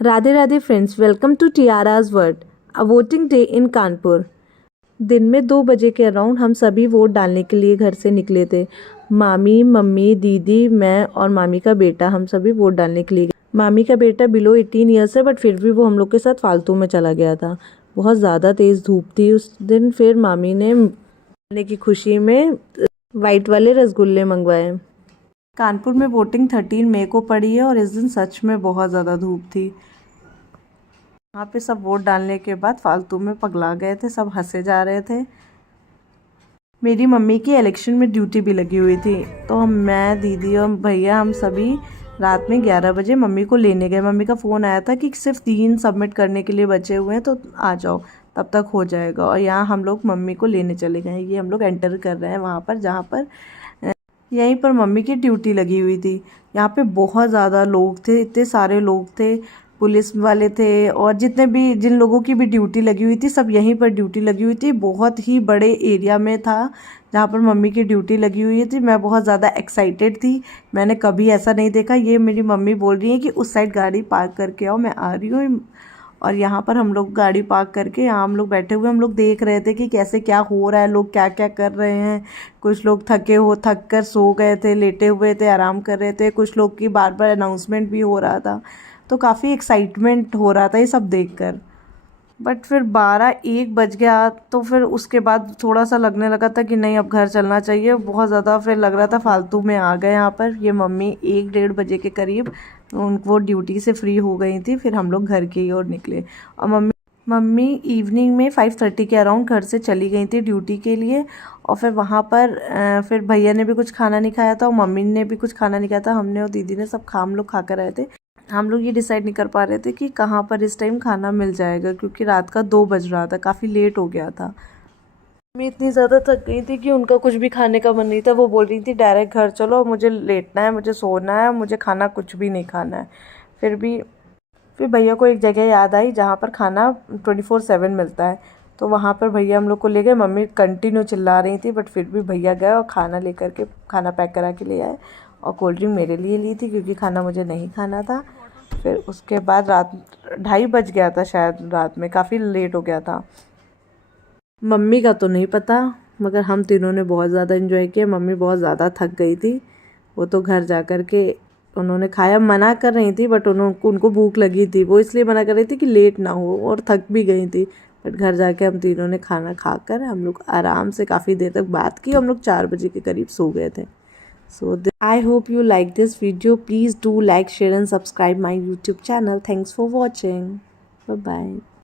Radhe Radhe friends, welcome to Tiara's world. A voting day in Kanpur. दिन में 2 बजे के अराउंड हम सभी वोट डालने के लिए घर से निकले थे। मामी, मम्मी, दीदी, मैं और मामी का बेटा, हम सभी वोट डालने के लिए गए। मामी का बेटा बिलो 18 ईयर्स है, बट फिर भी वो हम लोग के साथ फालतू में चला गया था। बहुत ज़्यादा तेज़ धूप थी उस दिन। फिर मामी ने डालने की खुशी में वाइट वाले रसगुल्ले मंगवाए। कानपुर में वोटिंग 13 मई को पड़ी है और इस दिन सच में बहुत ज़्यादा धूप थी। वहाँ पे सब वोट डालने के बाद फालतू में पगला गए थे, सब हंसे जा रहे थे। मेरी मम्मी की इलेक्शन में ड्यूटी भी लगी हुई थी, तो मैं, दीदी और भैया हम सभी रात में 11 बजे मम्मी को लेने गए। मम्मी का फ़ोन आया था कि सिर्फ 3 सबमिट करने के लिए बचे हुए हैं, तो आ जाओ, तब तक हो जाएगा। और यहाँ हम लोग मम्मी को लेने चले गए। ये हम लोग एंटर कर रहे हैं वहाँ पर, जहाँ पर यहीं पर मम्मी की ड्यूटी लगी हुई थी। यहाँ पे बहुत ज़्यादा लोग थे, इतने सारे लोग थे, पुलिस वाले थे और जिन लोगों की भी ड्यूटी लगी हुई थी, सब यहीं पर ड्यूटी लगी हुई थी। बहुत ही बड़े एरिया में था जहाँ पर मम्मी की ड्यूटी लगी हुई थी। मैं बहुत ज़्यादा एक्साइटेड थी, मैंने कभी ऐसा नहीं देखा। ये मेरी मम्मी बोल रही है कि उस साइड गाड़ी पार्क करके आओ, मैं आ रही हूँ। और यहाँ पर हम लोग गाड़ी पार्क करके यहाँ हम लोग बैठे हुए, हम लोग देख रहे थे कि कैसे क्या हो रहा है, लोग क्या क्या कर रहे हैं। कुछ लोग थक कर सो गए थे, लेटे हुए थे, आराम कर रहे थे। कुछ लोग की बार बार अनाउंसमेंट भी हो रहा था, तो काफ़ी एक्साइटमेंट हो रहा था ये सब देखकर। बट फिर 12-1 बज गया, तो फिर उसके बाद थोड़ा सा लगने लगा था कि नहीं, अब घर चलना चाहिए। बहुत ज़्यादा फिर लग रहा था फालतू में आ गए यहाँ पर। ये मम्मी 1-1:30 के करीब वो ड्यूटी से फ्री हो गई थी। फिर हम लोग घर की ओर निकले और मम्मी इवनिंग में 5:30 के अराउंड घर से चली गई थी ड्यूटी के लिए। और फिर वहाँ पर फिर भैया ने भी कुछ खाना नहीं खाया था और मम्मी ने भी कुछ खाना नहीं खाया था। हमने और दीदी ने हम लोग खा कर आए थे। हम लोग ये डिसाइड नहीं कर पा रहे थे कि कहाँ पर इस टाइम खाना मिल जाएगा, क्योंकि रात का 2 बज रहा था, काफ़ी लेट हो गया था। मैं इतनी ज़्यादा थक गई थी कि उनका कुछ भी खाने का मन नहीं था। वो बोल रही थी डायरेक्ट घर चलो, मुझे लेटना है, मुझे सोना है, मुझे खाना कुछ भी नहीं खाना है। फिर भैया को एक जगह याद आई जहाँ पर खाना 24/7 मिलता है, तो वहाँ पर भैया हम लोग को ले गए। मम्मी कंटिन्यू चिल्ला रही थी, बट फिर भी भैया गए और खाना पैक करा के ले आए। और कोल्ड ड्रिंक मेरे लिए ली थी, क्योंकि खाना मुझे नहीं खाना था। फिर उसके बाद रात 2:30 बज गया था शायद, रात में काफ़ी लेट हो गया था। मम्मी का तो नहीं पता, मगर हम तीनों ने बहुत ज़्यादा एंजॉय किया। मम्मी बहुत ज़्यादा थक गई थी, वो तो घर जा कर के उन्होंने खाया। मना कर रही थी, बट उनको भूख लगी थी, वो इसलिए मना कर रही थी कि लेट ना हो, और थक भी गई थी। बट घर जाके हम तीनों ने खाना खाकर हम लोग आराम से काफ़ी देर तक बात की। हम लोग 4 बजे के करीब सो गए थे। So I hope you like this video. Please do like, share and subscribe my YouTube channel. Thanks for watching. Bye bye.